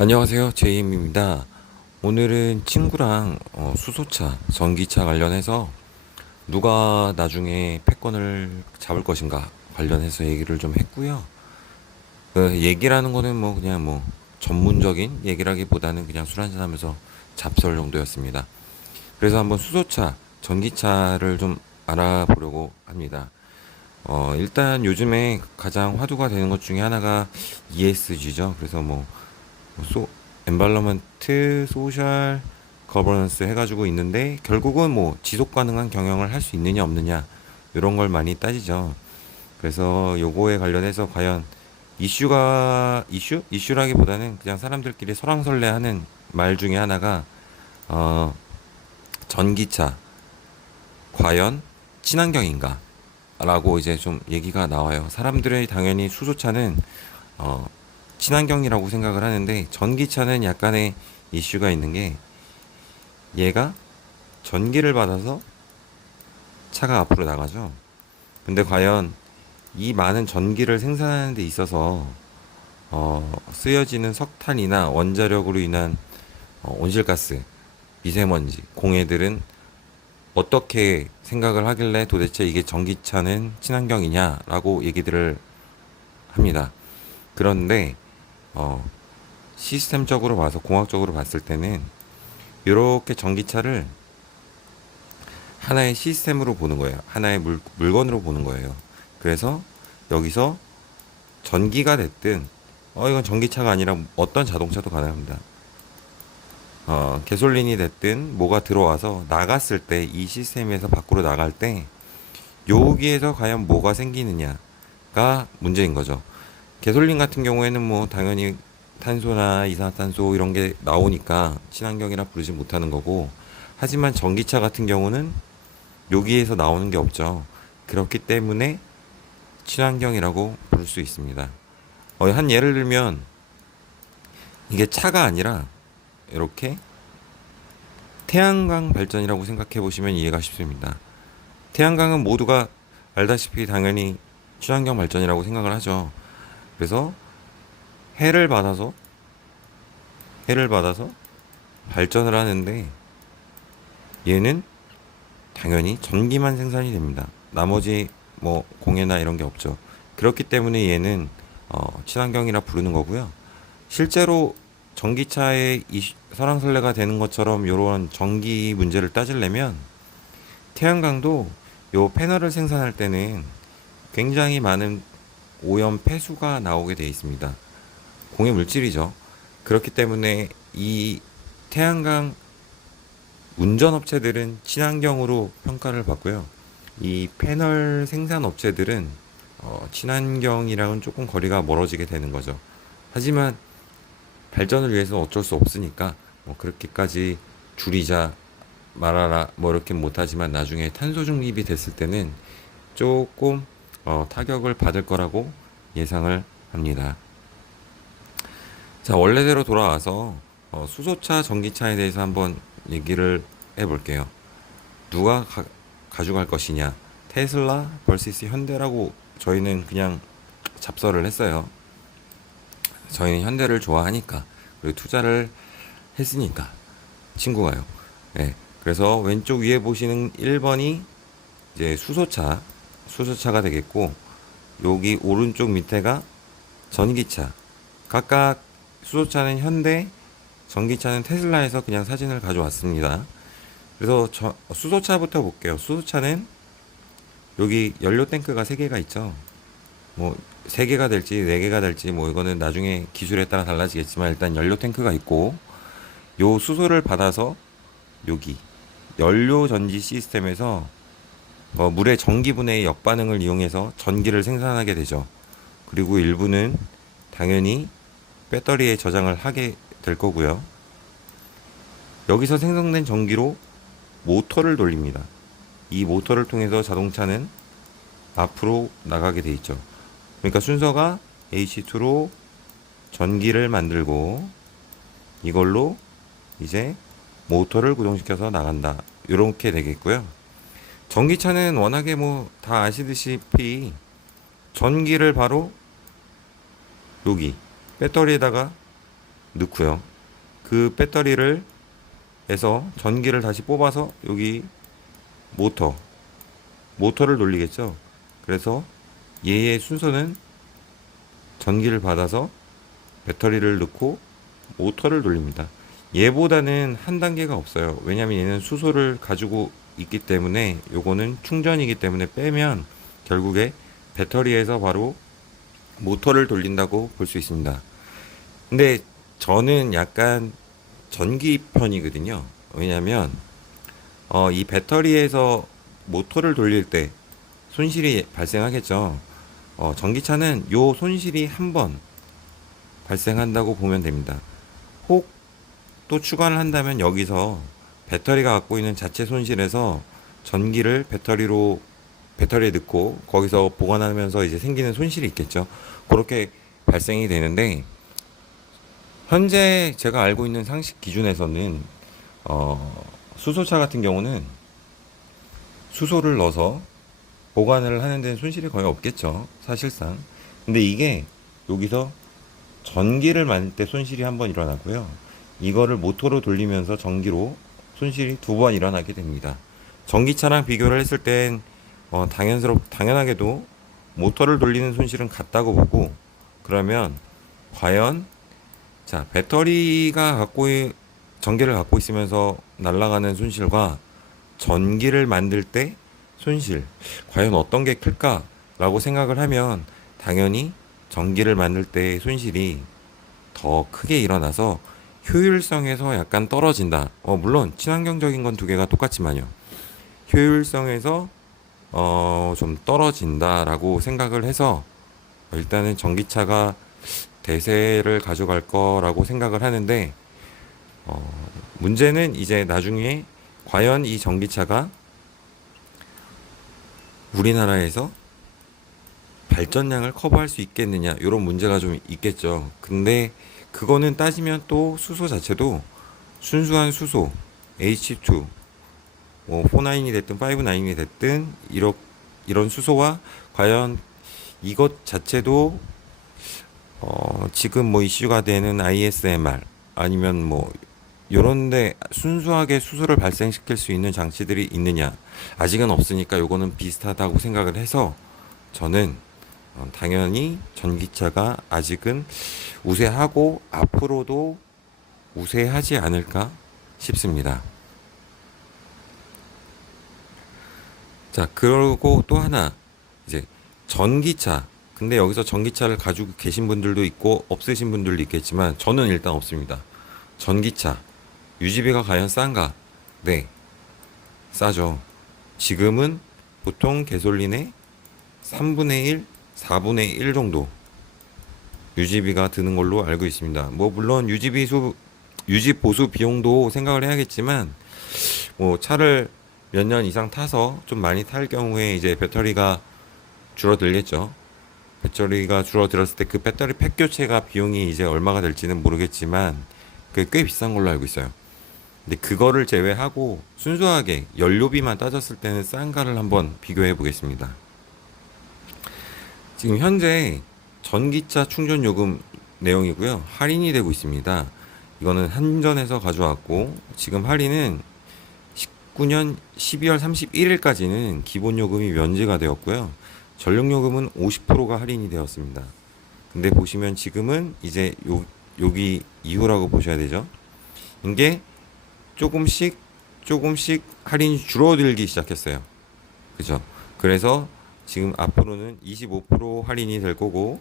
안녕하세요, 제이임입니다. 오늘은 친구랑 수소차, 전기차 관련해서 누가 나중에 패권을 잡을 것인가 관련해서 얘기를 좀 했고요. 그 얘기라는 거는 뭐 그냥 뭐 전문적인 얘기라기보다는 그냥 술 한잔하면서 잡설 정도였습니다. 그래서 한번 수소차, 전기차를 좀 알아보려고 합니다. 일단 요즘에 가장 화두가 되는 것 중에 하나가 ESG죠. 그래서 소 엔바이러먼트 소셜 거버넌스 해가지고 있는데 결국은 뭐 지속 가능한 경영을 할 수 있느냐 없느냐 이런 걸 많이 따지죠. 그래서 요거에 관련해서 과연 이슈라기보다는 그냥 사람들끼리 설왕설래하는 말 중에 하나가 어 전기차 과연 친환경인가? 라고 이제 좀 얘기가 나와요. 사람들이 당연히 수소차는 어 친환경이라고 생각을 하는데 전기차는 약간의 이슈가 있는 게 얘가 전기를 받아서 차가 앞으로 나가죠. 근데 과연 이 많은 전기를 생산하는 데 있어서 쓰여지는 석탄이나 원자력으로 인한 온실가스, 미세먼지, 공해들은 어떻게 생각을 하길래 도대체 이게 전기차는 친환경이냐라고 얘기들을 합니다. 그런데 어, 시스템적으로 봐서 공학적으로 봤을 때는 이렇게 전기차를 하나의 시스템으로 보는 거예요. 하나의 물건으로 보는 거예요. 그래서 여기서 전기가 됐든 이건 전기차가 아니라 어떤 자동차도 가능합니다. 개솔린이 됐든 뭐가 들어와서 나갔을 때 이 시스템에서 밖으로 나갈 때 여기에서 과연 뭐가 생기느냐가 문제인 거죠. 개솔린 같은 경우에는 뭐 당연히 탄소나 이산화탄소 이런 게 나오니까 친환경이라 부르지 못하는 거고, 하지만 전기차 같은 경우는 여기에서 나오는 게 없죠. 그렇기 때문에 친환경이라고 부를 수 있습니다. 한 예를 들면 이게 차가 아니라 이렇게 태양광 발전이라고 생각해 보시면 이해가 쉽습니다. 태양광은 모두가 알다시피 당연히 친환경 발전이라고 생각을 하죠. 그래서 해를 받아서 해를 받아서 발전을 하는데 얘는 당연히 전기만 생산이 됩니다. 나머지 뭐 공해나 이런 게 없죠. 그렇기 때문에 얘는 친환경이라 부르는 거고요. 실제로 전기차의 설왕설래가 되는 것처럼 이런 전기 문제를 따지려면 태양광도 요 패널을 생산할 때는 굉장히 많은 오염 폐수가 나오게 되어 있습니다. 공해 물질이죠. 그렇기 때문에 이 태양광 운전 업체들은 친환경으로 평가를 받고요. 이 패널 생산 업체들은 친환경이랑은 조금 거리가 멀어지게 되는 거죠. 하지만 발전을 위해서 어쩔 수 없으니까 뭐 그렇게까지 줄이자 말아라 뭐 이렇게 못하지만 나중에 탄소 중립이 됐을 때는 조금 타격을 받을 거라고 예상을 합니다. 자, 원래대로 돌아와서 수소차, 전기차에 대해서 한번 얘기를 해볼게요. 누가 가져갈 것이냐? 테슬라 vs 현대라고 저희는 그냥 잡설을 했어요. 저희는 현대를 좋아하니까, 그리고 투자를 했으니까 친구가요. 네, 그래서 왼쪽 위에 보시는 1번이 이제 수소차가 되겠고, 여기 오른쪽 밑에가 전기차. 각각 수소차는 현대, 전기차는 테슬라에서 그냥 사진을 가져왔습니다. 그래서 수소차부터 볼게요. 수소차는 여기 연료 탱크가 3개가 있죠. 뭐 3개가 될지 4개가 될지 뭐 이거는 나중에 기술에 따라 달라지겠지만 일단 연료 탱크가 있고, 요 수소를 받아서 여기 연료 전지 시스템에서 물의 전기분해의 역반응을 이용해서 전기를 생산하게 되죠. 그리고 일부는 당연히 배터리에 저장을 하게 될 거고요. 여기서 생성된 전기로 모터를 돌립니다. 이 모터를 통해서 자동차는 앞으로 나가게 돼 있죠. 그러니까 순서가 H2로 전기를 만들고 이걸로 이제 모터를 구동시켜서 나간다. 이렇게 되겠고요. 전기차는 워낙에 뭐 다 아시다시피 전기를 바로 여기 배터리에다가 넣고요. 그 배터리를 해서 전기를 다시 뽑아서 여기 모터, 모터를 돌리겠죠. 그래서 얘의 순서는 전기를 받아서 배터리를 넣고 모터를 돌립니다. 얘보다는 한 단계가 없어요. 왜냐면 얘는 수소를 가지고 있기 때문에 요거는 충전이기 때문에 빼면 결국에 배터리에서 바로 모터를 돌린다고 볼 수 있습니다. 근데 저는 약간 전기 편이거든요. 왜냐면 이 배터리에서 모터를 돌릴 때 손실이 발생하겠죠. 전기차는 요 손실이 한 번 발생한다고 보면 됩니다. 혹 또 추가를 한다면 여기서 배터리가 갖고 있는 자체 손실에서 전기를 배터리에 넣고 거기서 보관하면서 이제 생기는 손실이 있겠죠. 그렇게 발생이 되는데 현재 제가 알고 있는 상식 기준에서는 수소차 같은 경우는 수소를 넣어서 보관을 하는 데는 손실이 거의 없겠죠. 사실상. 근데 이게 여기서 전기를 만들 때 손실이 한 번 일어나고요. 이거를 모터로 돌리면서 전기로 손실이 두 번 일어나게 됩니다. 전기차랑 비교를 했을 땐 당연하게도 모터를 돌리는 손실은 같다고 보고 그러면 과연 자 배터리가 전기를 갖고 있으면서 날아가는 손실과 전기를 만들 때 손실 과연 어떤 게 클까라고 생각을 하면 당연히 전기를 만들 때의 손실이 더 크게 일어나서 효율성에서 약간 떨어진다. 물론 친환경적인 건 두 개가 똑같지만요. 효율성에서 좀 떨어진다라고 생각을 해서 일단은 전기차가 대세를 가져갈 거라고 생각을 하는데 문제는 이제 나중에 과연 이 전기차가 우리나라에서 발전량을 커버할 수 있겠느냐 이런 문제가 좀 있겠죠. 근데 그거는 따지면 또 수소 자체도 순수한 수소 H2 뭐 4,9이 됐든 5,9이 됐든 이런 수소와 과연 이것 자체도 지금 뭐 이슈가 되는 ISMR 아니면 뭐 요런데 순수하게 수소를 발생시킬 수 있는 장치들이 있느냐 아직은 없으니까 요거는 비슷하다고 생각을 해서 저는 당연히 전기차가 아직은 우세하고 앞으로도 우세하지 않을까 싶습니다. 자, 그리고 또 하나 이제 전기차. 근데 여기서 전기차를 가지고 계신 분들도 있고 없으신 분들도 있겠지만 저는 일단 없습니다. 전기차 유지비가 과연 싼가? 네, 싸죠. 지금은 보통 가솔린의 3분의 1, 4분의 1 정도 유지비가 드는 걸로 알고 있습니다. 뭐 물론 유지 보수 비용도 생각을 해야겠지만 뭐 차를 몇 년 이상 타서 좀 많이 탈 경우에 이제 배터리가 줄어들겠죠. 배터리가 줄어들었을 때 그 배터리 팩 교체가 비용이 이제 얼마가 될지는 모르겠지만 그게 꽤 비싼 걸로 알고 있어요. 근데 그거를 제외하고 순수하게 연료비만 따졌을 때는 싼가를 한번 비교해 보겠습니다. 지금 현재 전기차 충전 요금 내용이고요. 할인이 되고 있습니다. 이거는 한전에서 가져왔고 지금 할인은 19년 12월 31일까지는 기본 요금이 면제가 되었고요. 전력 요금은 50%가 할인이 되었습니다. 근데 보시면 지금은 이제 여기 이후라고 보셔야 되죠. 이게 조금씩 할인이 줄어들기 시작했어요. 그죠? 그래서 지금 앞으로는 25% 할인이 될 거고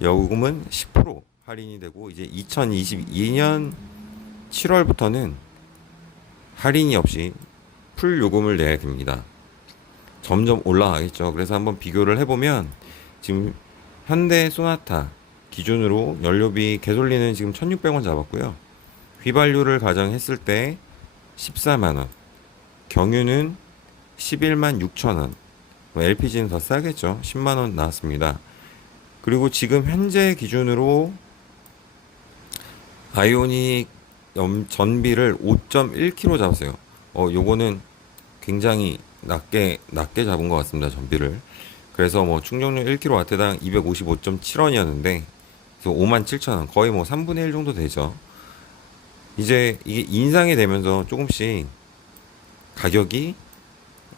요금은 10% 할인이 되고 이제 2022년 7월부터는 할인이 없이 풀 요금을 내야 됩니다. 점점 올라가겠죠. 그래서 한번 비교를 해보면 지금 현대 소나타 기준으로 연료비 가솔린은 지금 1,600원 잡았고요. 휘발유를 가정했을 때 14만원, 경유는 11만 6천원, LPG는 더 싸겠죠. 10만원 나왔습니다. 그리고 지금 현재 기준으로 아이오닉 전비를 5.1kg 잡았어요. 요거는 굉장히 낮게 잡은 것 같습니다. 전비를. 그래서 뭐 충전료 1kW당 255.7원이었는데 57,000원, 거의 뭐 3분의 1 정도 되죠. 이제 이게 인상이 되면서 조금씩 가격이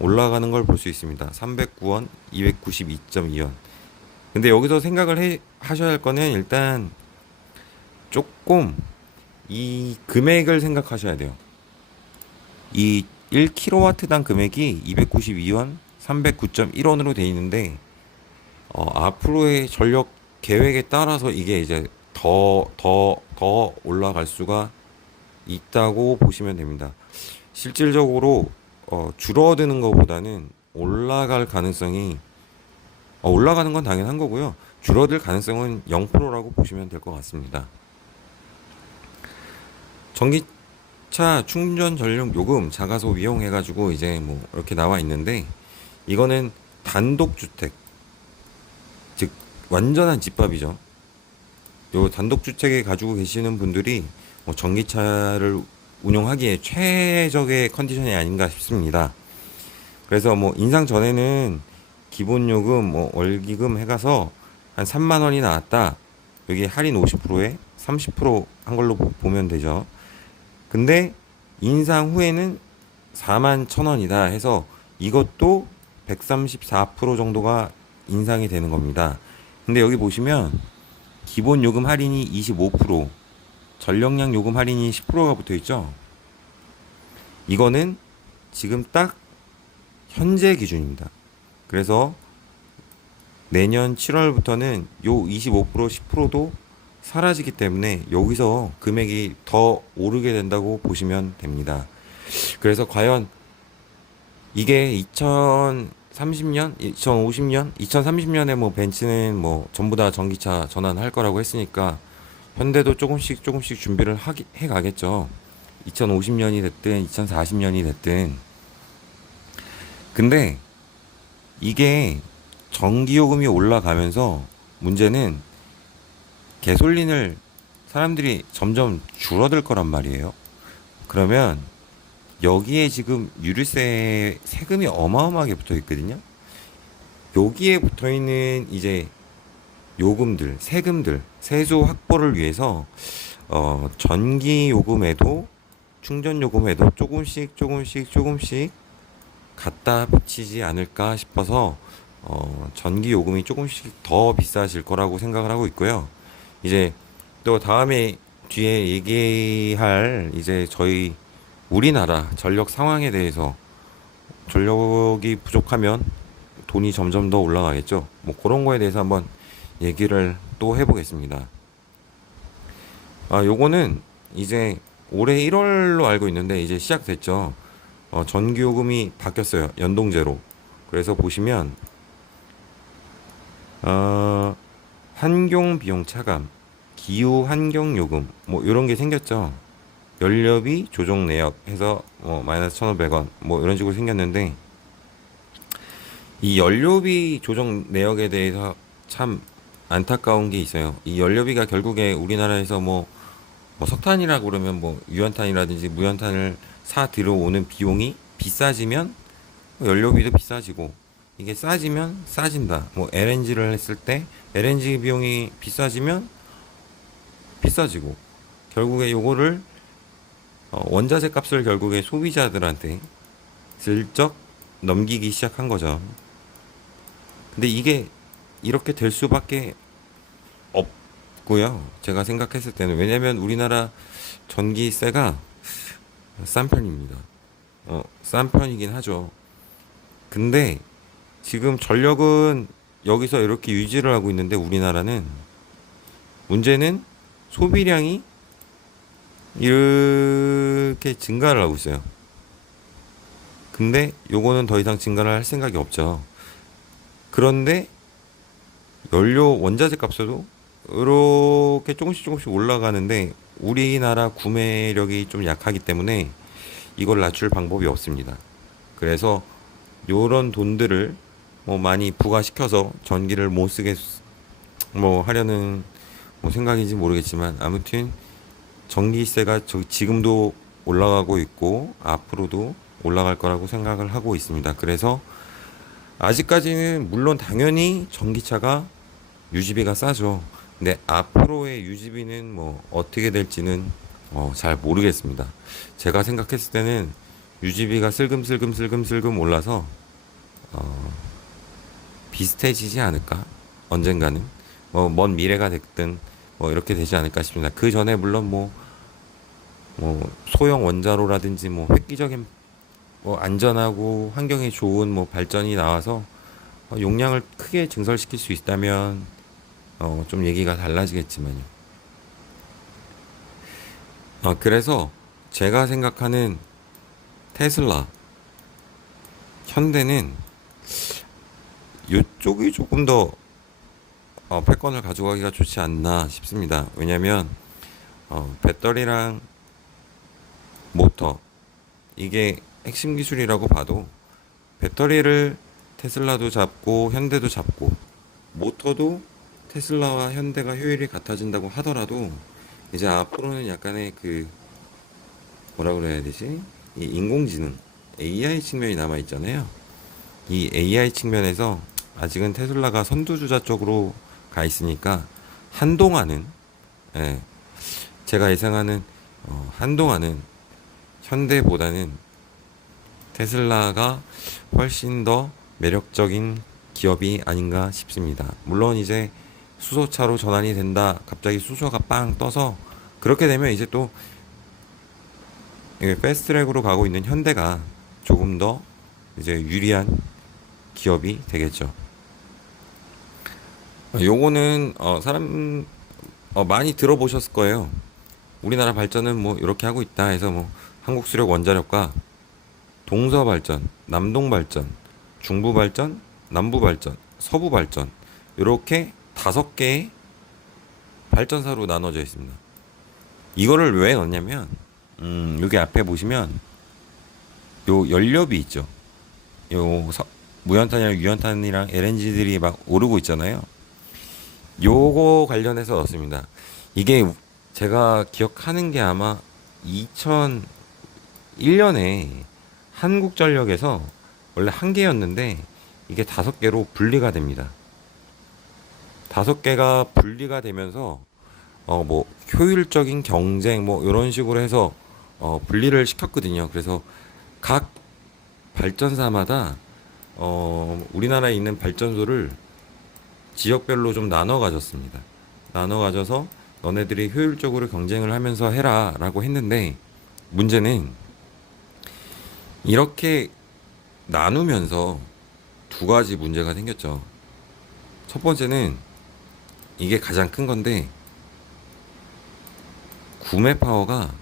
올라가는 걸 볼 수 있습니다. 309원, 292.2원. 근데 여기서 하셔야 할 거는 일단 조금 이 금액을 생각하셔야 돼요. 이 1kW당 금액이 292원, 309.1원으로 돼 있는데 앞으로의 전력 계획에 따라서 이게 이제 더 올라갈 수가 있다고 보시면 됩니다. 실질적으로 줄어드는 것보다는 올라갈 가능성이 올라가는 건 당연한 거고요. 줄어들 가능성은 0%라고 보시면 될 것 같습니다. 전기차 충전 전력 요금 자가소 이용해가지고 이제 뭐 이렇게 나와 있는데 이거는 단독주택, 즉 완전한 집밥이죠. 요 단독주택에 가지고 계시는 분들이 뭐 전기차를 운용하기에 최적의 컨디션이 아닌가 싶습니다. 그래서 뭐 인상 전에는 기본 요금 뭐 월기금 해가서 한 3만 원이 나왔다. 여기 할인 50%에 30%한 걸로 보면 되죠. 근데 인상 후에는 4만 1,000원이다 해서 이것도 134% 정도가 인상이 되는 겁니다. 근데 여기 보시면 기본 요금 할인이 25%, 전력량 요금 할인이 10%가 붙어 있죠. 이거는 지금 딱 현재 기준입니다. 그래서 내년 7월부터는 요 25%, 10%도 사라지기 때문에 여기서 금액이 더 오르게 된다고 보시면 됩니다. 그래서 과연 이게 2030년, 2050년, 2030년에 뭐 벤츠는 뭐 전부 다 전기차 전환할 거라고 했으니까 현대도 조금씩 준비를 해 가겠죠. 2050년이 됐든 2040년이 됐든. 근데 이게 전기요금이 올라가면서 문제는 개솔린을 사람들이 점점 줄어들 거란 말이에요. 그러면 여기에 지금 유류세 세금이 어마어마하게 붙어 있거든요. 여기에 붙어 있는 이제 요금들, 세금들, 세수 확보를 위해서 전기 요금에도 충전 요금에도 조금씩 갖다 붙이지 않을까 싶어서 전기 요금이 조금씩 더 비싸질 거라고 생각을 하고 있고요. 이제 또 다음에 뒤에 얘기할 이제 저희 우리나라 전력 상황에 대해서 전력이 부족하면 돈이 점점 더 올라가겠죠. 뭐 그런 거에 대해서 한번 얘기를 또 해보겠습니다. 요거는 이제 올해 1월로 알고 있는데 이제 시작됐죠. 전기요금이 바뀌었어요. 연동제로. 그래서 보시면 환경 비용 차감, 기후 환경 요금 뭐 이런 게 생겼죠. 연료비 조정 내역 해서 마이너스 1,500원 뭐 이런 식으로 생겼는데 이 연료비 조정 내역에 대해서 참 안타까운 게 있어요. 이 연료비가 결국에 우리나라에서 뭐 석탄이라고 그러면 뭐 유연탄이라든지 무연탄을 사 들어오는 비용이 비싸지면 연료비도 비싸지고 이게 싸지면 싸진다. 뭐 LNG를 했을 때 LNG 비용이 비싸지면 비싸지고 결국에 요거를 원자재 값을 결국에 소비자들한테 슬쩍 넘기기 시작한 거죠. 근데 이게 이렇게 될 수밖에 없고요. 제가 생각했을 때는 왜냐면 우리나라 전기세가 싼 편입니다. 싼 편이긴 하죠. 근데 지금 전력은 여기서 이렇게 유지를 하고 있는데 우리나라는 문제는 소비량이 이렇게 증가를 하고 있어요. 근데 요거는 더 이상 증가를 할 생각이 없죠. 그런데 연료 원자재 값도 이렇게 조금씩 올라가는데 우리나라 구매력이 좀 약하기 때문에 이걸 낮출 방법이 없습니다. 그래서 요런 돈들을 뭐 많이 부과시켜서 전기를 못 쓰게 뭐 하려는 뭐 생각인지 모르겠지만 아무튼 전기세가 지금도 올라가고 있고 앞으로도 올라갈 거라고 생각을 하고 있습니다. 그래서 아직까지는 물론 당연히 전기차가 유지비가 싸죠. 근데 앞으로의 유지비는 뭐 어떻게 될지는 잘 모르겠습니다. 제가 생각했을 때는 유지비가 슬금슬금 올라서 비슷해지지 않을까? 언젠가는 뭐 먼 미래가 됐든 뭐 이렇게 되지 않을까 싶습니다. 그 전에 물론 뭐 소형 원자로라든지 뭐 획기적인 뭐 안전하고 환경에 좋은 뭐 발전이 나와서 용량을 크게 증설시킬 수 있다면 좀 얘기가 달라지겠지만요. 그래서 제가 생각하는 테슬라, 현대는 이쪽이 조금 더 패권을 가져가기가 좋지 않나 싶습니다. 왜냐면 배터리랑 모터 이게 핵심 기술이라고 봐도 배터리를 테슬라도 잡고 현대도 잡고 모터도 테슬라와 현대가 효율이 같아진다고 하더라도 이제 앞으로는 약간의 그 뭐라 그래야 되지? 이 인공지능 AI 측면이 남아 있잖아요. 이 AI 측면에서 아직은 테슬라가 선두주자 쪽으로 가 있으니까 한동안은 예, 제가 예상하는 한동안은 현대보다는 테슬라가 훨씬 더 매력적인 기업이 아닌가 싶습니다. 물론 이제 수소차로 전환이 된다. 갑자기 수소가 빵 떠서 그렇게 되면 이제 또 패스트트랙으로 가고 있는 현대가 조금 더 이제 유리한 기업이 되겠죠. 요거는 사람 많이 들어보셨을 거예요. 우리나라 발전은 뭐 이렇게 하고 있다 해서 뭐 한국수력 원자력과 동서발전, 남동발전, 중부발전, 남부발전, 서부발전 이렇게 5개의 발전사로 나눠져 있습니다. 이거를 왜 넣냐면 여기 앞에 보시면 요 연료비 있죠. 요 무연탄이랑 유연탄이랑 LNG들이 막 오르고 있잖아요. 요거 관련해서 넣습니다. 이게 제가 기억하는 게 아마 2001년에 한국전력에서 원래 한 개였는데 이게 5개로 분리가 됩니다. 5개가 분리가 되면서 뭐 효율적인 경쟁 뭐 이런 식으로 해서 분리를 시켰거든요. 그래서 각 발전사마다 우리나라에 있는 발전소를 지역별로 좀 나눠 가졌습니다. 나눠 가져서 너네들이 효율적으로 경쟁을 하면서 해라라고 했는데 문제는 이렇게 나누면서 2가지 문제가 생겼죠. 첫 번째는 이게 가장 큰 건데 구매 파워가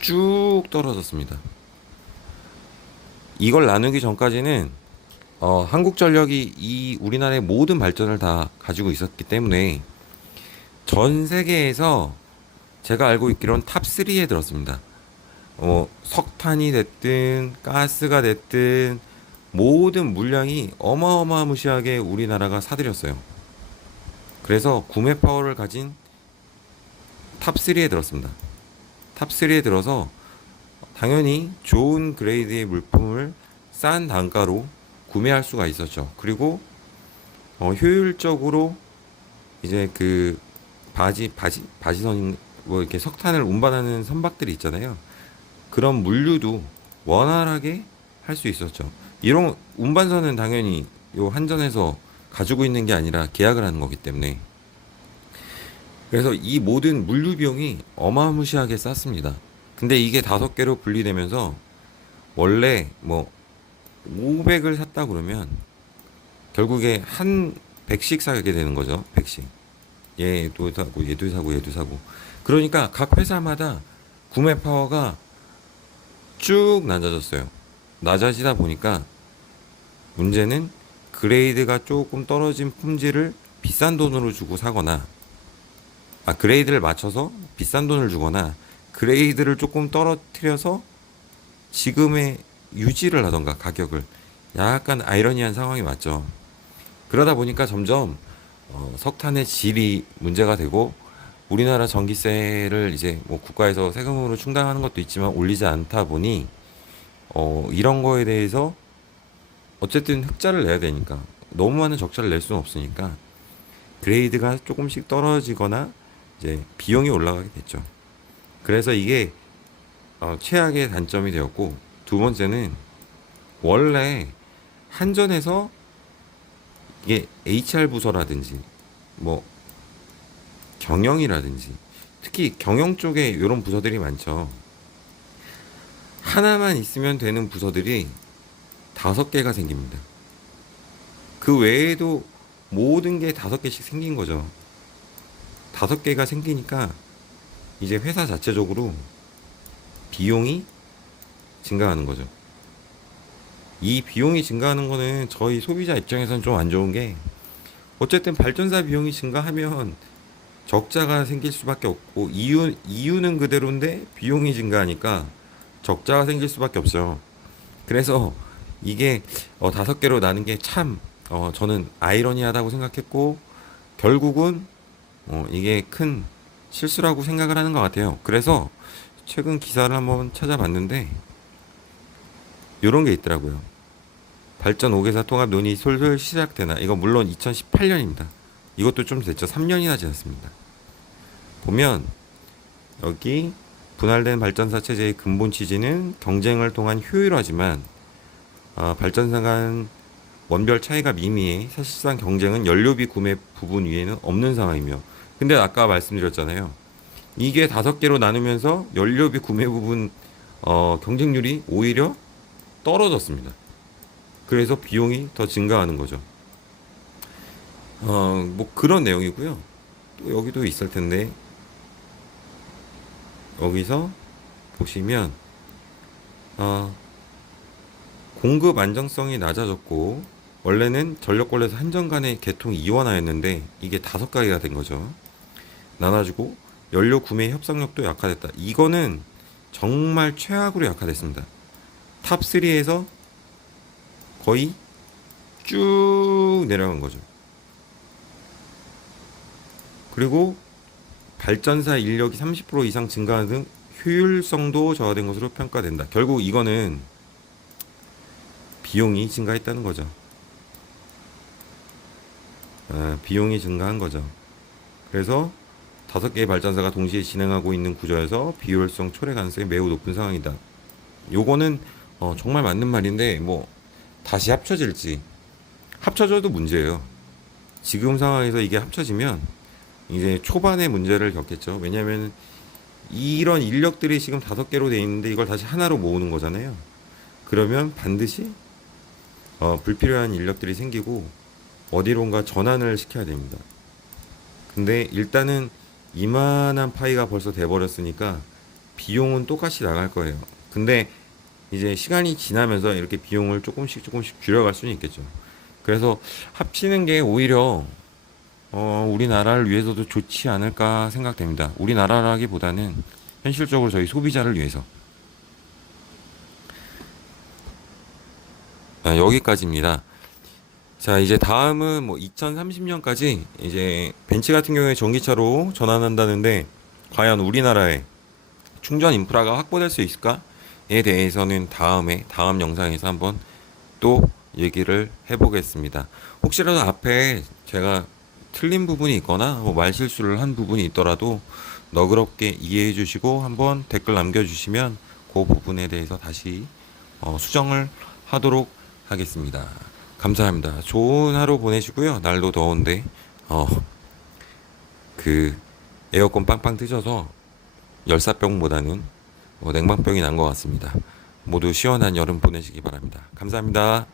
쭉 떨어졌습니다. 이걸 나누기 전까지는 한국전력이 이 우리나라의 모든 발전을 다 가지고 있었기 때문에 전 세계에서 제가 알고 있기로는 탑3에 들었습니다. 석탄이 됐든 가스가 됐든 모든 물량이 어마어마무시하게 우리나라가 사들였어요. 그래서 구매 파워를 가진 탑3에 들었습니다. 탑3에 들어서 당연히 좋은 그레이드의 물품을 싼 단가로 구매할 수가 있었죠. 그리고 효율적으로 이제 그 바지선 뭐 이렇게 석탄을 운반하는 선박들이 있잖아요. 그런 물류도 원활하게 할 수 있었죠. 이런 운반선은 당연히 요 한전에서 가지고 있는 게 아니라 계약을 하는 거기 때문에 그래서 이 모든 물류 비용이 어마무시하게 쌌습니다. 근데 이게 5개로 분리되면서 원래 뭐 500을 샀다 그러면 결국에 한 100씩 사게 되는 거죠. 100씩. 얘도 사고 얘도 사고 얘도 사고. 그러니까 각 회사마다 구매 파워가 쭉 낮아졌어요. 낮아지다 보니까 문제는 그레이드가 조금 떨어진 품질을 비싼 돈으로 주고 사거나 그레이드를 맞춰서 비싼 돈을 주거나 그레이드를 조금 떨어뜨려서 지금의 유지를 하던가 가격을 약간 아이러니한 상황이 맞죠. 그러다 보니까 점점 석탄의 질이 문제가 되고 우리나라 전기세를 이제 뭐 국가에서 세금으로 충당하는 것도 있지만 올리지 않다 보니 이런 거에 대해서 어쨌든 흑자를 내야 되니까 너무 많은 적자를 낼 수는 없으니까 그레이드가 조금씩 떨어지거나 이제 비용이 올라가게 됐죠. 그래서 이게 최악의 단점이 되었고, 두 번째는 원래 한전에서 이게 HR 부서라든지 뭐 경영이라든지 특히 경영 쪽에 이런 부서들이 많죠. 하나만 있으면 되는 부서들이 5개가 생깁니다. 그 외에도 모든 게 5개씩 생긴 거죠. 5개가 생기니까 이제 회사 자체적으로 비용이 증가하는 거죠. 이 비용이 증가하는 거는 저희 소비자 입장에서는 좀 안 좋은 게, 어쨌든 발전사 비용이 증가하면 적자가 생길 수밖에 없고, 이유는 그대로인데 비용이 증가하니까 적자가 생길 수밖에 없어요. 그래서 이게 5개로 나는 게 참 저는 아이러니하다고 생각했고, 결국은 이게 큰 실수라고 생각을 하는 것 같아요. 그래서 최근 기사를 한번 찾아봤는데 이런 게 있더라고요. 발전 5개사 통합 논의 솔솔 시작되나. 이거 물론 2018년입니다. 이것도 좀 됐죠. 3년이나 지났습니다. 보면 여기 분할된 발전사 체제의 근본 취지는 경쟁을 통한 효율화지만, 발전사 간 원별 차이가 미미해 사실상 경쟁은 연료비 구매 부분 위에는 없는 상황이며, 근데 아까 말씀드렸잖아요. 이게 5개로 나누면서 연료비 구매 부분 경쟁률이 오히려 떨어졌습니다. 그래서 비용이 더 증가하는 거죠. 뭐 그런 내용이고요. 또 여기도 있을 텐데, 여기서 보시면 공급 안정성이 낮아졌고, 원래는 전력권에서 한전 간의 개통이 이원화였는데 이게 5가지가 된 거죠. 나눠지고 연료 구매 협상력도 약화됐다. 이거는 정말 최악으로 약화됐습니다. 탑3에서 거의 쭉 내려간 거죠. 그리고 발전사 인력이 30% 이상 증가하는 등 효율성도 저하된 것으로 평가된다. 결국 이거는 비용이 증가했다는 거죠. 비용이 증가한 거죠. 그래서 5개의 발전사가 동시에 진행하고 있는 구조에서 비효율성 초래 가능성이 매우 높은 상황이다. 요거는 정말 맞는 말인데, 뭐 다시 합쳐져도 문제예요. 지금 상황에서 이게 합쳐지면 이제 초반에 문제를 겪겠죠. 왜냐하면 이런 인력들이 지금 5개로 돼 있는데 이걸 다시 하나로 모으는 거잖아요. 그러면 반드시 불필요한 인력들이 생기고 어디론가 전환을 시켜야 됩니다. 근데 일단은 이만한 파이가 벌써 돼버렸으니까 비용은 똑같이 나갈 거예요. 근데 이제 시간이 지나면서 이렇게 비용을 조금씩 줄여갈 수는 있겠죠. 그래서 합치는 게 오히려 우리나라를 위해서도 좋지 않을까 생각됩니다. 우리나라라기보다는 현실적으로 저희 소비자를 위해서. 여기까지입니다. 자, 이제 다음은 뭐 2030년까지 이제 벤츠 같은 경우에 전기차로 전환한다는데, 과연 우리나라에 충전 인프라가 확보될 수 있을까에 대해서는 다음 영상에서 한번 또 얘기를 해보겠습니다. 혹시라도 앞에 제가 틀린 부분이 있거나 뭐 말실수를 한 부분이 있더라도 너그럽게 이해해 주시고 한번 댓글 남겨주시면 그 부분에 대해서 다시 수정을 하도록 하겠습니다. 감사합니다. 좋은 하루 보내시고요. 날도 더운데 그 에어컨 빵빵 트셔서 열사병보다는 냉방병이 난 것 같습니다. 모두 시원한 여름 보내시기 바랍니다. 감사합니다.